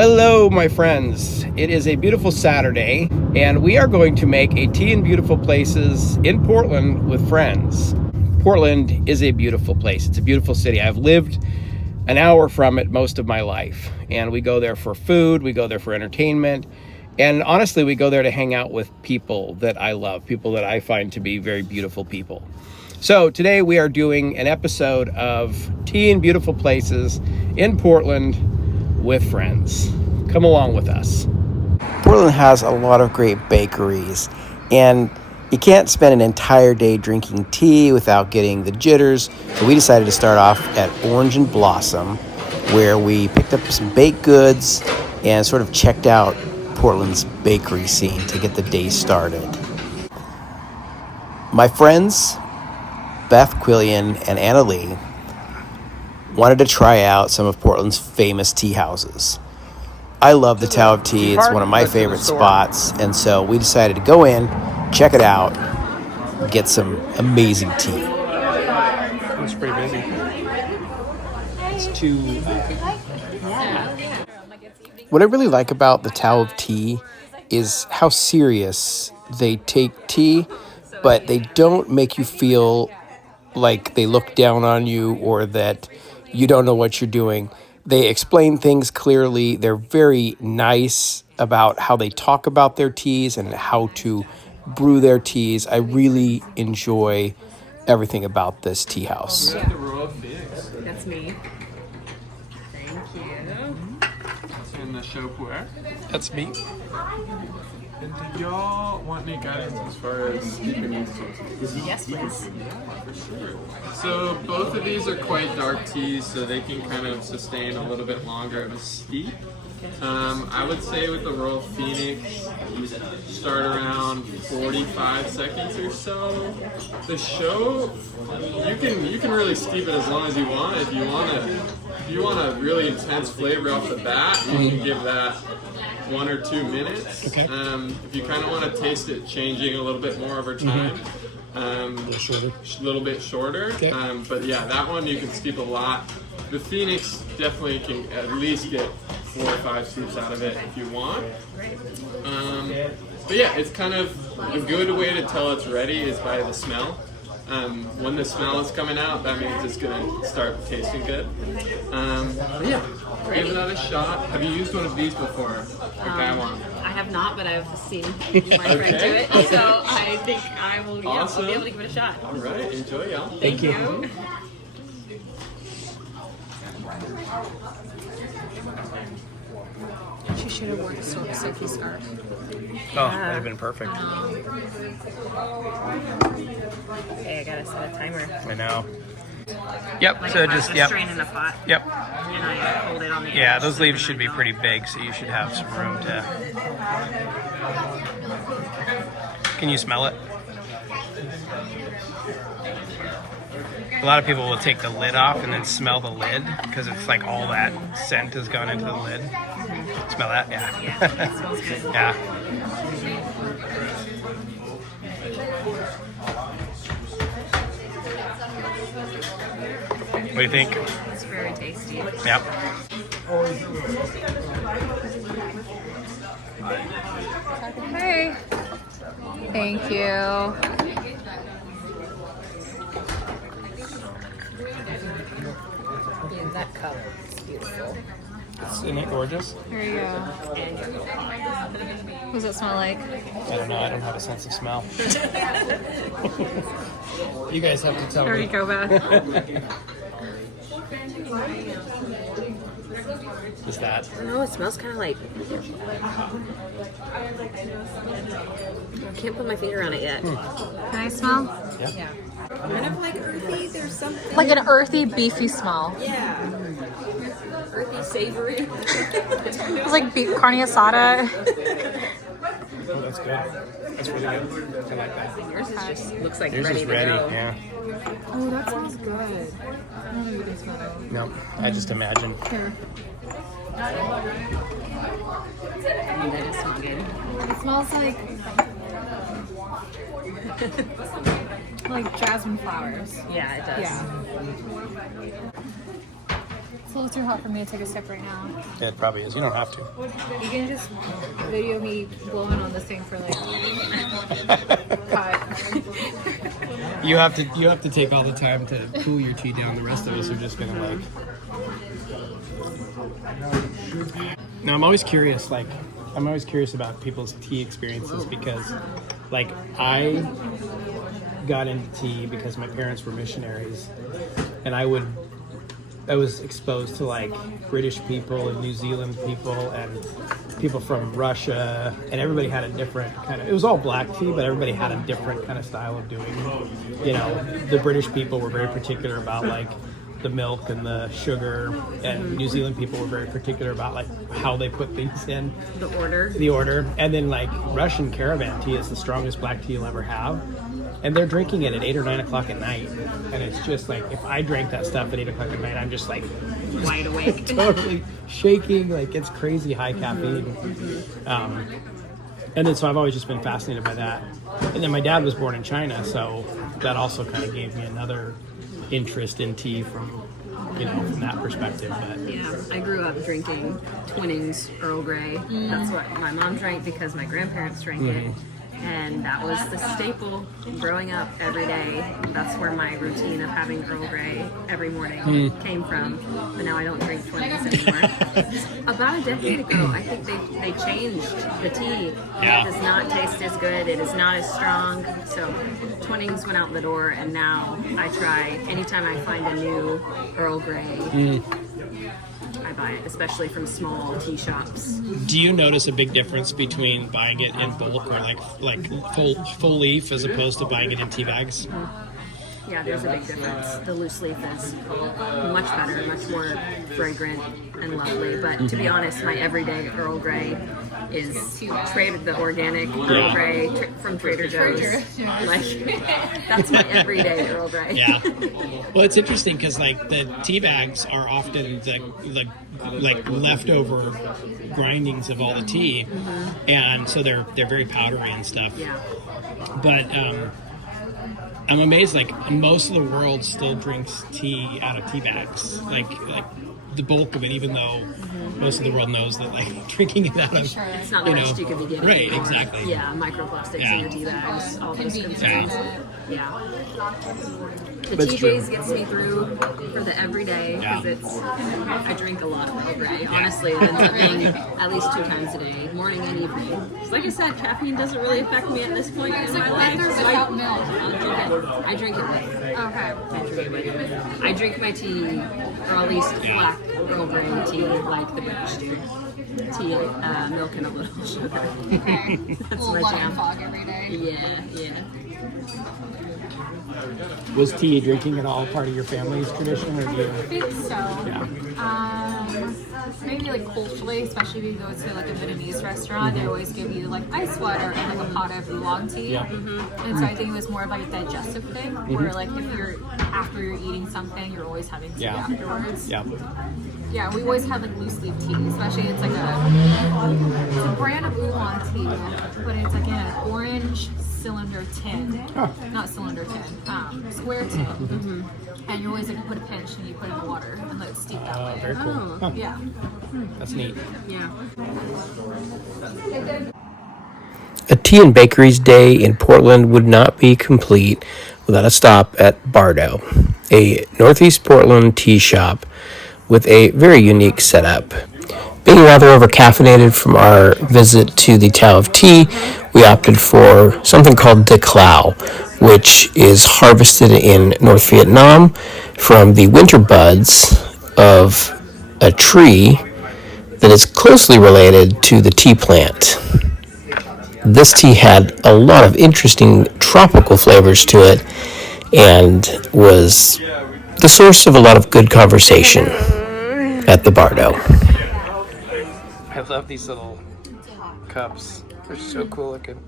Hello, my friends. It is a beautiful Saturday, and we are going to make a tea in beautiful places in Portland with friends. Portland is a beautiful place. It's a beautiful city. I've lived an hour from it most of my life, and we go there for food, we go there for entertainment, and honestly, we go there to hang out with people that I love, people that I find to be very beautiful people. So today we are doing an episode of Tea in Beautiful Places in Portland with friends. Come along with us. Portland has a lot of great bakeries, and you can't spend an entire day drinking tea without getting the jitters. So we decided to start off at Orange and Blossom, where we picked up some baked goods and sort of checked out Portland's bakery scene to get the day started. My friends, Beth, Quillian, and Anna Lee, wanted to try out some of Portland's famous tea houses. I love the Tao of Tea. It's one of my favorite spots. And so we decided to go in, check it out, get some amazing tea. It's pretty busy. It's too... What I really like about the Tao of Tea is how serious they take tea, but they don't make you feel like they look down on you or that you don't know what you're doing. They explain things clearly. They're very nice about how they talk about their teas and how to brew their teas. I really enjoy everything about this tea house. That's me. Thank you. And the shapewear. That's me. And do y'all want any guidance as far as keeping these sources? Yes, please. For sure. So both of these are quite dark teas, so they can kind of sustain a little bit longer of a steep. I would say with the Royal Phoenix, start around 45 seconds or so. The show, you can really steep it as long as you want. If you want a really intense flavor off the bat, you can give that 1 or 2 minutes. Okay. If you kind of want to taste it changing a little bit more over time, a little bit shorter. Okay. But yeah, that one you can steep a lot. The Phoenix definitely can at least get 4 or 5 steeps out of it if you want. But yeah, it's kind of a good way to tell it's ready is by the smell. When the smell is coming out, that means it's gonna start tasting good. But yeah, give it another shot. Have you used one of these before? Like that one? I have not, but I've seen my friend do it, so I think I will. Yeah, Awesome. I'll be able to give it a shot. All right, enjoy, y'all. Thank you. She should have worn a silky scarf. Oh, that'd have been perfect. Okay, I gotta set a timer. I know. Yep, Like so if I just, was yep. strain in a pot, Yep. and I hold it on the Yeah, edge, those leaves and should I be go. pretty big, so you should have some room to... Can you smell it? A lot of people will take the lid off and then smell the lid because it's like all that scent has gone into the lid. Smell that? Yeah. Yeah, it smells good. Yeah. What do you think? It's very tasty. Yep. Hey. Thank you. Yeah, that color is beautiful. Isn't it gorgeous? Here you go. What does it smell like? I don't know. I don't have a sense of smell. You guys have to tell There me. you go, Beth. Is that? No, it smells kind of like. I can't put my finger on it yet. Can I smell? Yeah. Kind of like earthy. There's something. Like an earthy, beefy smell. Yeah. Earthy, savory. It's like beef carne asada. Oh, that's good. That's really good. I like that. Yours is just looks like Yours ready is to ready. go. Yeah. Oh, that smells good. I don't know what it smells. No, I just imagine. Here. That does smell good. It smells like jasmine flowers. Yeah, it does. Yeah. It's a little too hot for me to take a sip right now. Yeah, it probably is. You don't have to. You can just video me blowing on this thing for like cut. You have to take all the time to cool your tea down. The rest of us are just gonna like. Now I'm always curious about people's tea experiences because, like, I got into tea because my parents were missionaries, and I was exposed to like British people and New Zealand people and people from Russia, and everybody had a different kind of, it was all black tea, but everybody had a different kind of style of doing it. You know, the British people were very particular about like the milk and the sugar, and New Zealand people were very particular about like how they put things in. The order. And then like Russian caravan tea is the strongest black tea you'll ever have. And they're drinking it at 8 or 9 o'clock at night. And it's just like, if I drank that stuff at 8 o'clock at night, I'm just like Wide awake. totally shaking. Like, it's crazy high caffeine. And then so I've always just been fascinated by that. And then my dad was born in China, so that also kind of gave me another interest in tea from that perspective. But Yeah, I grew up drinking Twinings Earl Grey. That's what my mom drank because my grandparents drank it. And that was the staple growing up every day. That's where my routine of having Earl Grey every morning came from. But now I don't drink Twinings anymore. About a decade ago, I think they changed the tea. Yeah. It does not taste as good. It is not as strong. So Twinings went out the door, and now I try, anytime I find a new Earl Grey, I buy it, especially from small tea shops. do you notice a big difference between buying it in bulk or like full leaf as opposed to buying it in tea bags? Yeah, there's a big difference. The loose leaf is much better, much more fragrant and lovely. But to be honest, my everyday Earl Grey is the organic Earl Grey from Trader Joe's. Like, that's my everyday Earl Grey. Yeah. Well, it's interesting because like the tea bags are often the like leftover grindings of all the tea, and so they're very powdery and stuff. Yeah. But I'm amazed. Like, most of the world still drinks tea out of tea bags. Like the bulk of it, even though most of the world knows that like drinking it out of It's not the best you could be getting. Right, anymore. exactly. Yeah, microplastics in your tea bags, all those concerns. Yeah. The That's TJs true. gets me through for the everyday because I drink a lot of Earl Grey. Honestly, it ends up being at least 2 times a day, morning and evening. Like I said, caffeine doesn't really affect me at this point in my life. There's So without milk. I drink it with. Okay. I drink my tea, or at least black Earl Grey tea, like the British do. Tea, milk, and a little sugar. Okay. That's Little my lemon jam. fog every day. Yeah. Was tea drinking at all part of your family's tradition, or do you? I think so. Yeah. Maybe like culturally, especially if you go to like a Vietnamese restaurant, they always give you like ice water and like a pot of oolong tea. Yeah. And so I think it was more of like a digestive thing, where like if after you're eating something, you're always having tea afterwards. Yeah. Yeah, we always have like loose leaf tea, especially it's a brand of oolong tea, but it's like in an orange cylinder tin, not cylinder tin, square tin. And you always like put a pinch and you put it in the water and let it steep that way. Very cool. Huh. Yeah. That's neat. Yeah. A Tea and Bakeries day in Portland would not be complete without a stop at Bardo, a Northeast Portland tea shop with a very unique setup. Being rather over-caffeinated from our visit to the Tao of Tea, we opted for something called De Clau, which is harvested in North Vietnam from the winter buds of a tree that is closely related to the tea plant. This tea had a lot of interesting tropical flavors to it and was the source of a lot of good conversation at the Bardo. I love these little cups. They're so cool looking.